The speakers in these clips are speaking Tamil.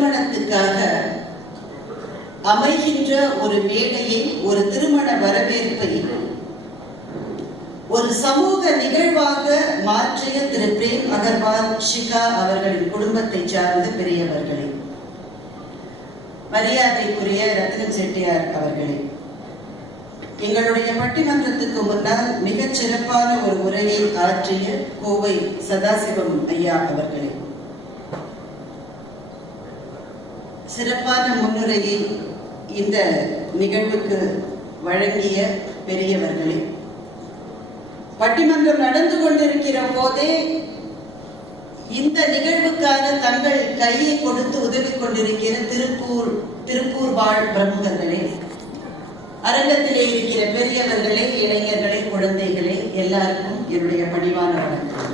திருமணத்துக்காக அமைகின்ற ஒரு மேடையை ஒரு திருமண வரவேற்பை ஒரு சமூக நிகழ்வாக மாற்றிய திரு பிரேம் அகர்வால் ஷிகா அவர்களின் குடும்பத்தை சார்ந்த பெரியவர்களே மரியாதைக்குரிய ரத்னம் செட்டியார் அவர்களே எங்களுடைய பட்டிமன்றத்துக்கு முன்னால் மிகச் சிறப்பான ஒரு உரையை ஆற்றிய கோவை சதாசிவம் ஐயா அவர்களே சிறப்பான முன்னுரையை இந்த நிகழ்வுக்கு வழங்கிய பெரியவர்களே பட்டிமன்றம் நடந்து கொண்டிருக்கிற போதே இந்த நிகழ்வுக்கான தங்கள் கையை கொடுத்து உதவி கொண்டிருக்கிற திருப்பூர் திருப்பூர் வாழ் பிரமுகர்களே அரங்கத்திலே இருக்கிற பெரியவர்களே இளைஞர்களே குழந்தைகளே எல்லாருக்கும் என்னுடைய பணிவான வணக்கம்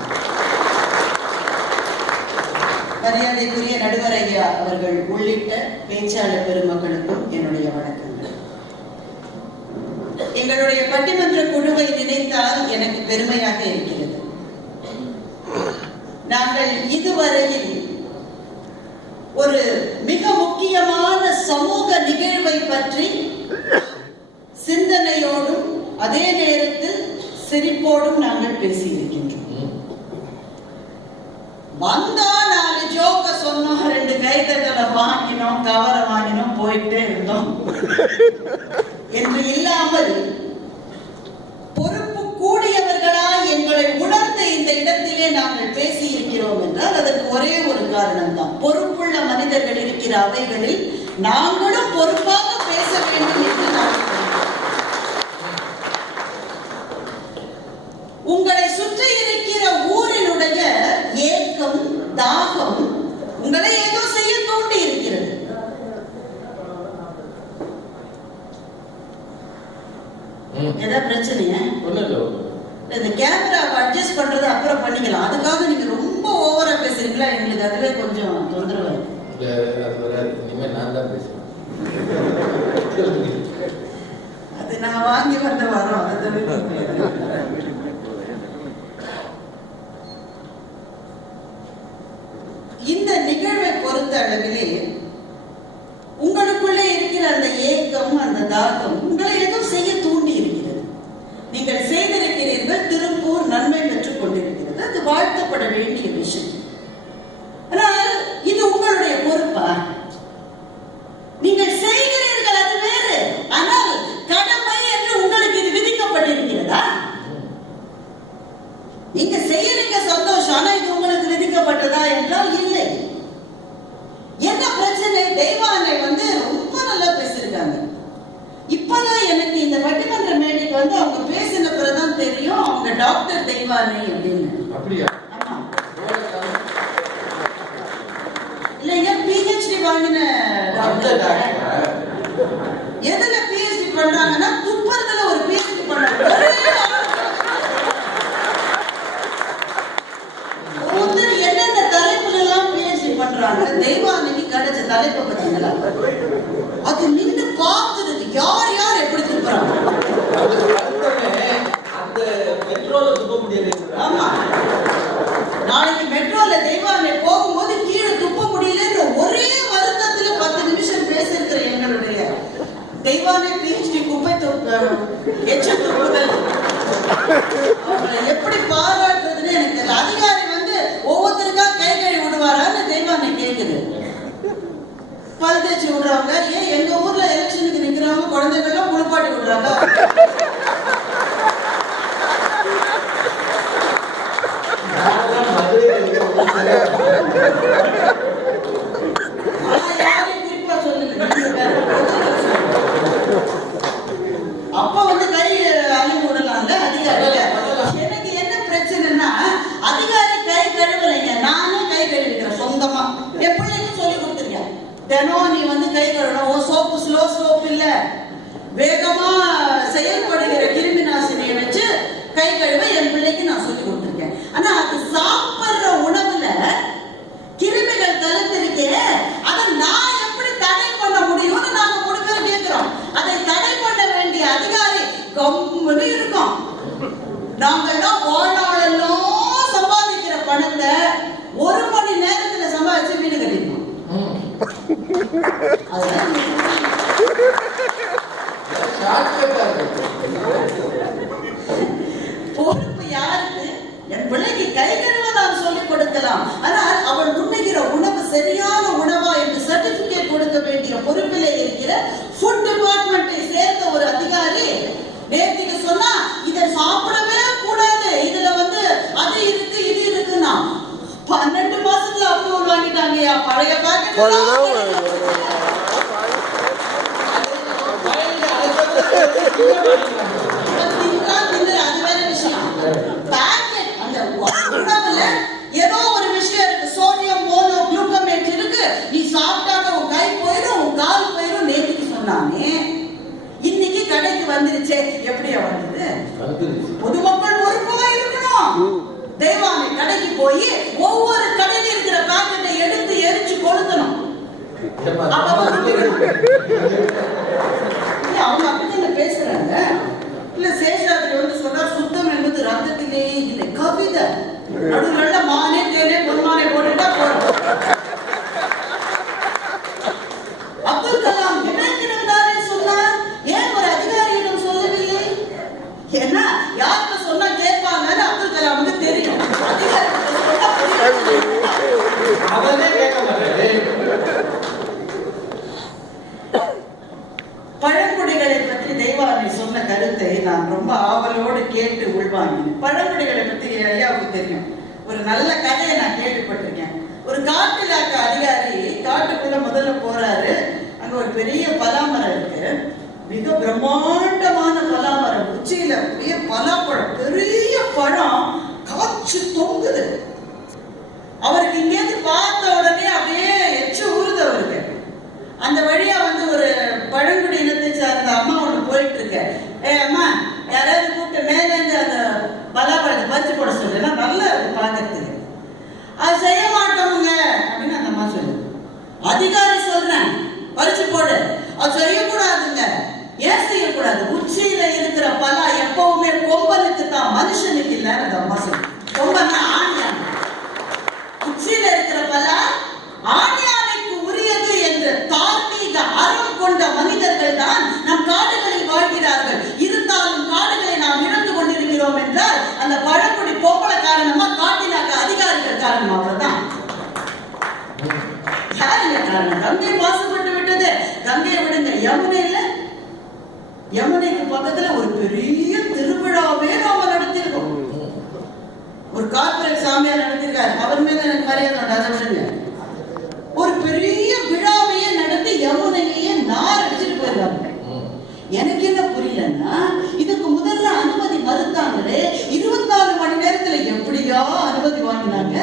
மரியாதைக்குரிய நடுவர் ஐயா அவர்கள் உள்ளிட்ட பேச்சாளர் பெருமக்களுக்கும் என்னுடைய வணக்கங்கள். எங்களுடைய பட்டிமன்ற குழுவை நினைத்தால் எனக்கு பெருமையாக இருக்கிறது. நாங்கள் இதுவரையில் ஒரு மிக முக்கியமான சமூக நிகழ்வை பற்றி சிந்தனையோடும் அதே நேரத்தில் சிரிப்போடும் நாங்கள் பேசியிருக்கின்றோம். வந்தா நான் ஜோக்க சொன்னோம் ரெண்டு கைத்தட்டலை வாங்கினோம் கவரை வாங்கினோம் போயிட்டே இருந்தோம். என்று இல்லாமல் பொறுப்பு கூடியவர்களாய் எங்களை உணர்ந்த இந்த இடத்திலே நாங்கள் பேசி இருக்கிறோம் என்றால் அதற்கு ஒரே ஒரு காரணம் தான் பொறுப்புள்ள மனிதர்கள் இருக்கிற அவைகளில் நாங்களும் பொறுப்பாக பேச வேண்டும் தெய்வானிக்கு கிடைச்ச தலைப்பை பார்த்தீங்களா அது நின்று பார்த்துருக்கு யார் யார் எப்படி துப்புறாங்க அது வந்தவனே அந்த பெட்ரோலை துப்ப முடியாது ஆமா நாளைக்கு மெட்ரோல தெய்வானை போகும்போது கீழே துப்ப முடியலன்ற ஒரே வருத்தத்துல பத்து நிமிஷம் பேசியிருக்கிற எங்களுடைய தெய்வானை பிஹெச்டி குப்பை துப்பு எச்ச துப்புதல் அவங்களை எப்படி பாராட்டுறதுன்னு எனக்கு தெரியல அதிகாரி வந்து ஒவ்வொருத்தருக்கா கை கழுவி விடுவாரான்னு பல் தேய்ச்சி விடுறாங்க. ஏன் எங்க ஊர்ல எலெக்ஷனுக்கு நிக்கிறவங்க குழந்தைகள்லாம் குளிப்பாட்டி விடுறாங்க. நற்செய்தியவே என் பிள்ளைக்கு நான் சொல்லி கொடுத்துருக்கேன். ஆனா அது சாப்பிடுற உணவுல கிருமிகள் கலந்துருக்கே அதை நான் எப்படி தடை பண்ண முடியும்னு நாங்க கொடுக்கற கேட்கிறோம் அதை தடை பண்ண வேண்டிய அதிகாரி கம்முன்னு இருக்கும். நாங்க தான் ஓனாளெல்லாம் சம்பாதிக்கிற பணத்தை ஒரு மணி நேரத்துல சம்பாதிச்சு வீடு கட்டிருக்கோம் உச்சியில அப்படியே பலாப்பழம் பெரிய பழம் காய்ச்சி தொங்குது. அவருக்கு இங்கேருந்து பார்த்த உடனே அப்படியே எச்ச ஊறுது அவருக்கு. அந்த வழியா வந்து ஒரு பழங்குடி இனத்தை சார்ந்த அம்மா ஒன்று போயிட்டு இருக்க ஏ அம்மா யாராவது கூப்பிட்டு மேலே இருந்து அந்த பலாப்பழத்தை பறிச்சு போட சொல்லுன்னா நல்லா இருக்கும் பார்க்கறதுக்கு. அது செய்ய மாட்டோமுங்க அப்படின்னு அந்த அம்மா சொல்லுது. அதிகார இல்ல. ஒரு பெரிய விழாவையே நடந்து யமுனையே நார் அடிச்சுட்டு போயிடுறாங்க. எனக்கு என்ன புரியலன்னா இதுக்கு முதல்ல அனுமதி மறுத்தாங்களே இருபத்தி நாலு மணி நேரத்துல எப்படியா அனுமதி வாங்கினாங்க?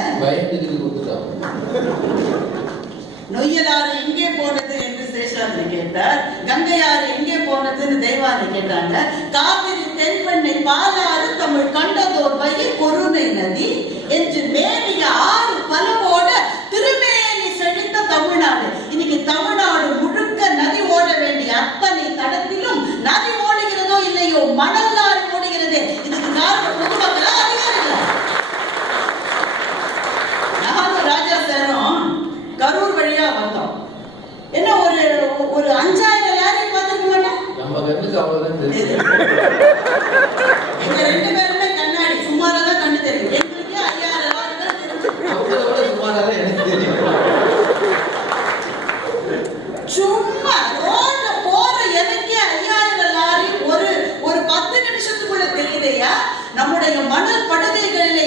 நொய்யலாறு எங்கே போனது என்று சேஷாந்திரி கேட்டார். கங்கையாறு எங்கே போனதுன்னு தெய்வானை கேட்டாங்க. காவிரி தென்பெண்ணை பாலாறு தமிழ் கண்டதோர் பைய கொருணை நதி என்று மேலிய ஆறு பலவோடு தமிழ்நாடு. இன்னைக்கு தமிழ்நாடு நம்முடைய மணல் படுகைகளிலே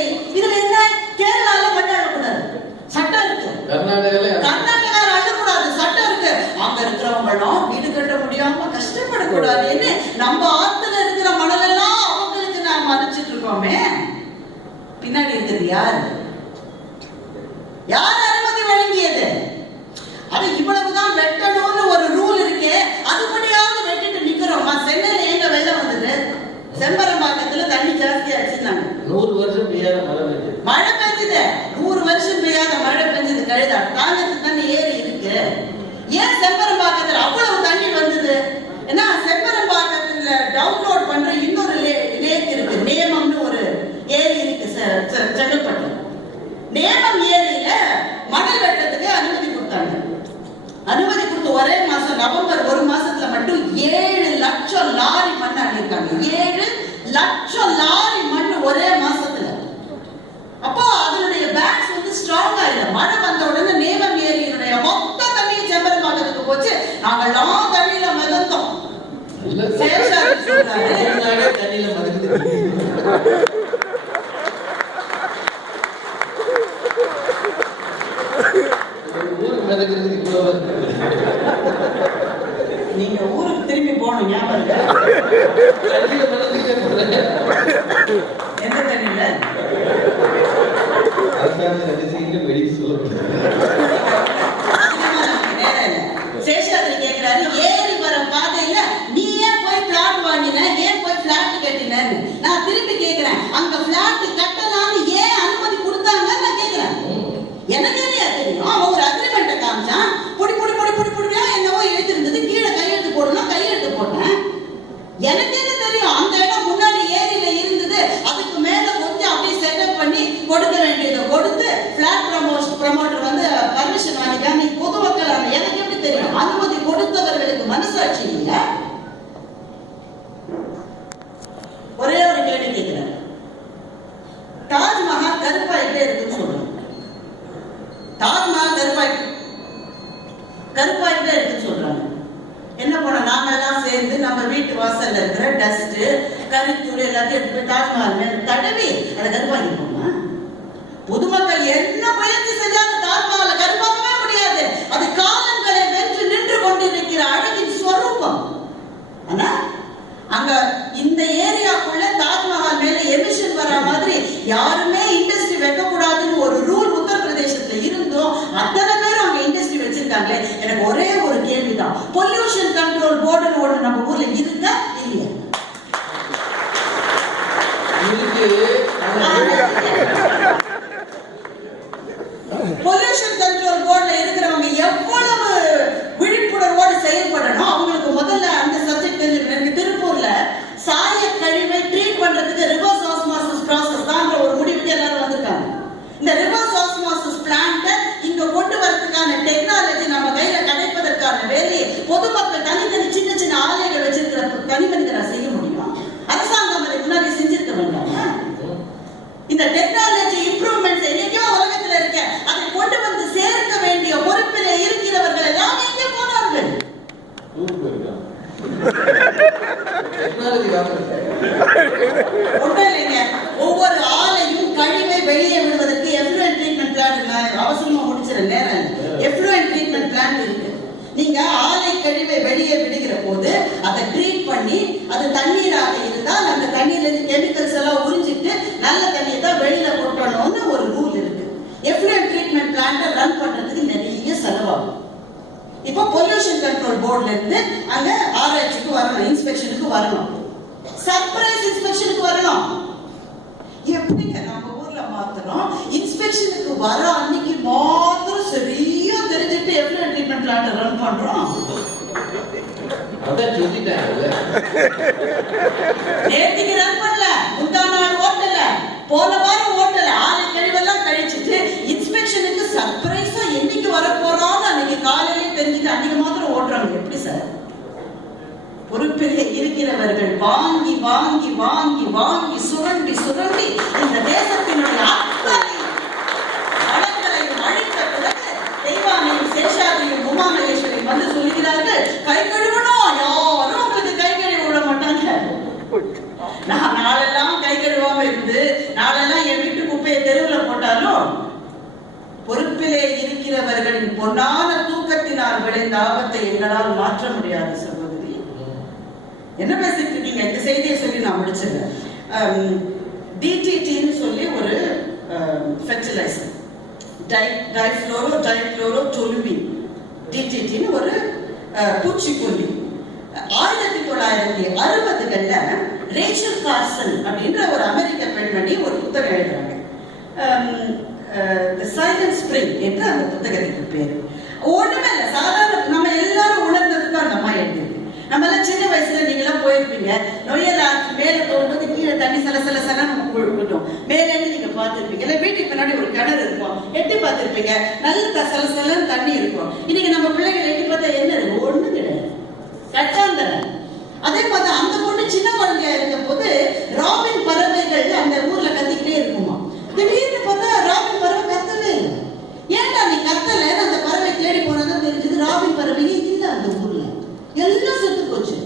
நீங்க ஊருக்கு திரும்பி போகணும் ஞாபகம் கரித்தூள் எடுத்து போய் தாஜ்மஹால் மேல தடவி அதை கருப்பாக்கிப்போமா பொதுமக்கள் என்ன முயற்சி செஞ்சாலும் தாஜ்மஹாலை கருப்பாக்கவே முடியாது. அது காலங்களை வென்று நின்று கொண்டிருக்கிற அழகின் ஸ்வரூபம். ஆனா அங்க இந்த ஏரியாக்குள்ள தாஜ்மஹால் மேல எமிஷன் வர மாதிரி யாருமே இண்டஸ்ட்ரி வைக்கக்கூடாதுன்னு ஒரு ரூல் உத்தரப்பிரதேசத்துல இருந்தோம். அத்தனை பேரும் அங்க இண்டஸ்ட்ரி வச்சிருக்காங்களே. எனக்கு ஒரே ஒரு கேள்விதான். பொல்யூஷன் கண்ட்ரோல் போர்டுன்னு ஒண்ணு நம்ம ஊர்ல இருக்கா இல்லையா இருக்கு ஆனா பொல்யூஷன் கண்ட்ரோல் போர்டுல இருக்கிறவங்க எவ்வளவு விழிப்புணர்வோடு செயல்படணும் அவங்களுக்கு முதல்ல அந்த சப்ஜெக்ட் தெரிஞ்சுக்கணும் எனக்கு திருப்பூர்ல சாய கழிவை ட்ரீட் பண்றதுக்கு ரிவர்ஸ் ஆஸ்மாசிஸ் ப்ராசஸ் தான் ஒரு முடிவுக்கு எல்லாரும் வந்திருக்காங்க இந்த ரிவர்ஸ் ஆஸ்மாசிஸ் பிளான்ட் இங்க கொண்டு வரதுக்கான டெக்னாலஜி நம்ம கையில கிடைப்பதற்கான வேலையை பொதுமக்கள் தனித்தனி சின்ன சின்ன ஆலைகள் வச்சிருக்கிற தனி மனிதரா செய்ய முடியும் அரசாங்கம் அதை முன்னாடி செஞ்சிருக்க வேண்டாமா இந்த டெக்னாலஜி இம்ப்ரூவ்மெண்ட்ஸ் எங்கேயோ உலகத்துல இருக்க அதை கொண்டு வந்து சேர்க்க வேண்டிய பொறுப்பிலே இருக்கிறவர்கள் எல்லாம் எங்கே போனார்கள் ஊருக்கு போயிருக்கான். டெக்னாலஜி காரணம் ஒன்றும் இல்லைங்க ஒவ்வொரு ஆலையும் கழிவை வெளியே விடுவதற்கு எஃப்ளூயன்ட் ட்ரீட்மெண்ட் பிளான் நான் அவசரமா முடிச்சிட நேரம் எஃப்ளூயன்ட் ட்ரீட்மெண்ட் பிளான் இருக்கு நீங்க ஆலை கழிவை வெளியே விடுகிற போது அதை ட்ரீட் பண்ணி அது தண்ணீராக இருந்தால் அந்த தண்ணீர்ல இருந்து கெமிக்கல்ஸ் எல்லாம் உறிஞ்சிட்டு நல்ல தண்ணியை தான் வெளியில கொட்டணும்னு ஒரு ரூல் இருக்கு. எஃப்ளூயன்ட் ட்ரீட்மெண்ட் பிளான்ட்டை ரன் பண்றதுக்கு நிறைய செலவாகும். இப்போ பொல்யூஷன் கண்ட்ரோல் போர்டுல இருந்து அங்க ஆராய்ச்சிக்கு வரணும் இன்ஸ்பெக்ஷனுக்கு வரணும். சர்ப்ரைஸ் இன்ஸ்பெக்ஷனுக்கு வரணும். எப்படிங்க நம்ம ஊர்ல மாத்திரம் இன்ஸ்பெக்ஷனுக்கு வர அன்னைக்கு மாத்திரம் சரியா தெரிஞ்சுட்டு எப்படி ட்ரீட்மெண்ட் பிளான் ரன் பண்றோம். அதான் சொல்லிட்டாங்கல்ல ரன் பண்ணல முந்தா நாள் ஓட்டல. போன வாரம் ஓட்டல. கழிவெல்லாம் கழிச்சிட்டு இன்ஸ்பெக்ஷனுக்கு சர்ப்ரைஸா என்னைக்கு வர போறான்னு அன்னைக்கு காலையிலே தெரிஞ்சுட்டு அன்னைக்கு மாத்திரம் ஓட்டுறாங்க எப்படி சார்? பொறுப்பிலே இருக்கிறவர்கள் வாங்கி வாங்கி வாங்கி வாங்கி சுரண்டி பொறுப்பிலே இருக்கிறவர்களின் பொன்னான தூக்கத்தினால் விளைந்த ஆபத்தை எங்களால் மாற்ற முடியாது சகோதரி. என்ன பேசிட்டு இருக்கீங்க? இந்த செய்தியை சொல்லி நான் முடிச்சிருக்கேன் டிடிடின்னு சொல்லி ஒரு fertiliser tie difluoro difluoro toluene டிடிடின்னு ஒரு பூச்சிக்கொல்லி. ஆயிரத்தி தொள்ளாயிரத்தி அறுபதுகள்ல ரேச்சல் கார்சன் அப்படின்ற ஒரு அமெரிக்க பெண்மணி ஒரு புத்தகம் எழுதுறாங்க. சைலன்ட் ஸ்பிரிங் என்று அந்த புத்தகத்துக்கு பேர் ஒண்ணுமே இல்லை சாதாரண நம்ம எல்லாரும் உணர்ந்தது தான் அந்த அம்மா நம்ம எல்லாம் சின்ன வயசுல நீங்க எல்லாம் போயிருப்பீங்க நொய்யல் ஆற்று மேல தோணும்போது கீழே தண்ணி சல சல நம்ம விழும் மேல இருந்து நீங்க பார்த்திருப்பீங்க இல்ல வீட்டுக்கு பின்னாடி ஒரு கிணறு இருக்கும் எட்டி பார்த்துருப்பீங்க நல்ல சில சல தண்ணி இருக்கும் இன்னைக்கு நம்ம பிள்ளைகள் எட்டி பார்த்தா என்ன இருக்கு ஒண்ணு கிடையாது கட்டாந்தரை அதே மாதிரி அந்த பொண்ணு சின்ன குழந்தையா இருந்த போது ராபின் பறவைகள் அந்த ஊர்ல கத்திக்கிட்டே இருக்குமா திடீர்னு பார்த்தா ராபின் பறவை கத்தவே இல்லை ஏன்டா நீ கத்தல அந்த பறவை தேடி போனதான் தெரிஞ்சது ராபின் பறவையே இல்ல அந்த ஊர்ல எல்லாம் செத்து போச்சு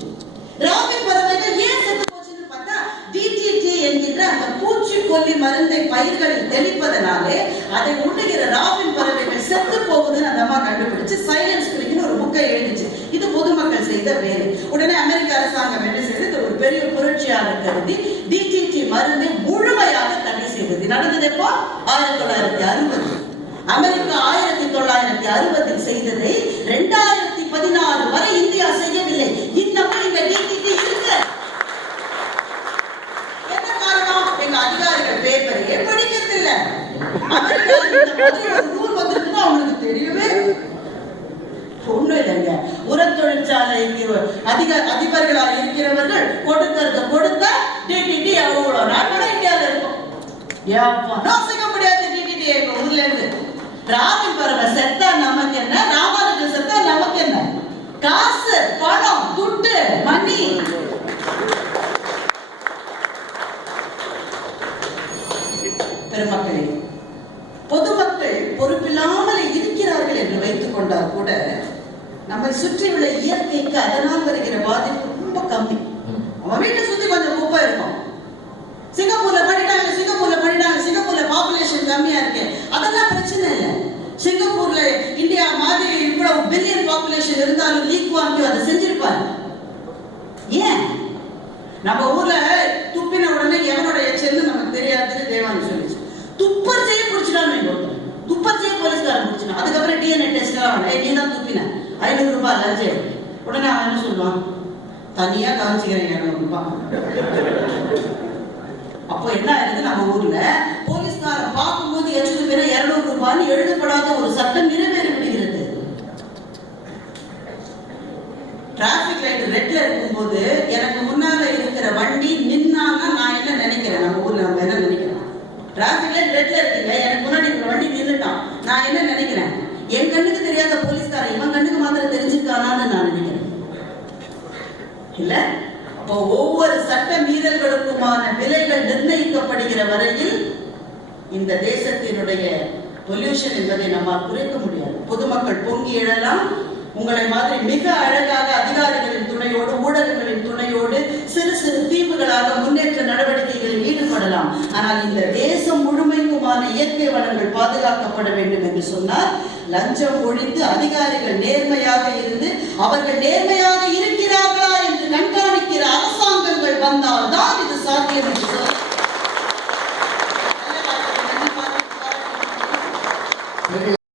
ராபின் பறவைகள் ஏன் செத்து போச்சுன்னு பார்த்தா டிடிடி என்கின்ற அந்த பூச்சிக்கொல்லி மருந்தை பயிர்களில் தெளிப்பதனாலே அதை உண்ணுகிற ராபின் பறவைகள் செத்து போகுதுன்னு அந்த அம்மா கண்டுபிடிச்சு சைலன்ஸ் பிரிக்கின்னு ஒரு புக்கை எழுதிச்சு. இது பொதுமக்கள் செய்த வேலை. உடனே அமெரிக்க அரசாங்கம் என்ன செய்தது? இது ஒரு பெரிய புரட்சியாக கருதி டிடிடி மருந்தை முழுமையாக தடை செய்தது. நடந்தது எப்போ? ஆயிரத்தி தொள்ளாயிரத்தி அறுபது. அமெரிக்கா ஆயிரத்தி தொள்ளாயிரத்தி அறுபதில் செய்ததை ரெண்டாயிரத்தி பதினாறு வரை இந்தியா செய்யவில்லை. இன்னமும் இந்த டிடி இருக்கு என்ன காரணம் எங்க அதிகாரிகள் பேப்பரையே படிக்கிறது இல்ல அமெரிக்காவில் இந்த மாதிரி ஒரு ரூல் வந்திருக்குன்னு அவங்களுக்கு தெரியவே ஒண்ணும் இல்லைங்க உர தொழிற்சாலை அதிக அதிபர்களாக இருக்கிறவர்கள் கொடுக்கறத கொடுத்தா டிடிடி எவ்வளவு நாள் கூட இந்தியாவில் இருக்கும். எவனும் செய்ய முடியாது டிடிடி எங்க ஊர்ல இருந்து. ராமி பறவை செத்தா நமக்கு என்ன? ராமானுஜன் செத்தா நமக்கு என்ன? காசு பணம் துட்டு மணி பெருமக்களே பொதுமக்கள் பொறுப்பில்லாமல் இருக்கிறார்கள் என்று வைத்துக் கொண்டால் கூட நம்மை சுற்றியுள்ள இயற்கைக்கு அதனால் வருகிற பாதிப்பு ரொம்ப கம்மி. அவன் வீட்டை சுத்தி கொஞ்சம் குப்பை இருக்கும். சிங்கப்பூர்ல பண்ணிட்டாங்க சிங்கப்பூர்ல பண்ணிட்டாங்க சிங்கப்பூர்ல பாப்புலேஷன் கம்மியா இருக்கு. அதெல்லாம் பிரச்சனை இல்லை. சிங்கப்பூர்ல இந்தியா மாதிரி இவ்வளவு பில்லியன் பாப்புலேஷன் இருந்தாலும் லீக் வாங்கி அதை செஞ்சிருப்பாரு. ஏன்? நம்ம ஊர்ல துப்பின உடனே எவனோட எச்சல்னு நமக்கு தெரியாதுன்னு தேவானி சொல்லிச்சு. துப்பர் செய்ய பிடிச்சிடாம ஒருத்தன் துப்பர் செய்ய சொன்னேன். அதுக்கப்புறம் டிஎன்ஏ டெஸ்ட் எல்லாம் நீ தான் துப்பின ஐநூறு ரூபாய் லஞ்சம் உடனே அவன் என்ன சொல்லுவான்? தனியா கவனிச்சுக்கிறேன் இரநூறு ரூபாய் அப்போ என்ன ஆயிருது நம்ம ஊர்ல போலீஸ்கார பார்க்கும்போது எச்சது பேர இருநூறு ரூபாய்னு எழுதப்படாத ஒரு சட்டம் நிறைவேறி விடுகிறது டிராபிக் லைட் ரெட்ல இருக்கும்போது எனக்கு முன்னால இருக்கிற வண்டி நின்னான்னா நான் என்ன நினைக்கிறேன்? நம்ம ஊர்ல நம்ம என்ன நினைக்கிறோம்? டிராபிக் லைட் ரெட்ல இருக்குங்க. எனக்கு முன்னாடி இருக்கிற வண்டி நின்னுட்டான். நான் என்ன என் கண்ணுக்கு தெரியாத போலீஸ்காரன் இவன் கண்ணுக்கு மாத்திரம் தெரிஞ்சிருக்கானான்னு நான் நினைக்கிறேன். இல்ல? அப்போ ஒவ்வொரு சட்ட மீறல்களுக்குமான விலைகள் நிர்ணயிக்கப்படுகிற வரையில் இந்த தேசத்தினுடைய பொல்யூஷன் என்பதை நம்மால் குறைக்க முடியாது. பொதுமக்கள் பொங்கி எழலாம். உங்களை மாதிரி மிக அழகாக அதிகாரிகளின் துணையோடு ஊடகங்களின் துணையோடு சிறு சிறு தீவுகளாக முன்னேற்ற நடவடிக்கைகளில் ஈடுபடலாம். ஆனால் இந்த தேசம் முழுமைக்குமான இயற்கை வளங்கள் பாதுகாக்கப்பட வேண்டும் என்று சொன்னால் லஞ்சம் ஒழித்து அதிகாரிகள் நேர்மையாக இருந்து அவர்கள் நேர்மையாக இருக்கிறார்களா என்று கண்காணிக்கிற அரசாங்கங்கள் வந்தால்தான் இது சாத்தியம் என்று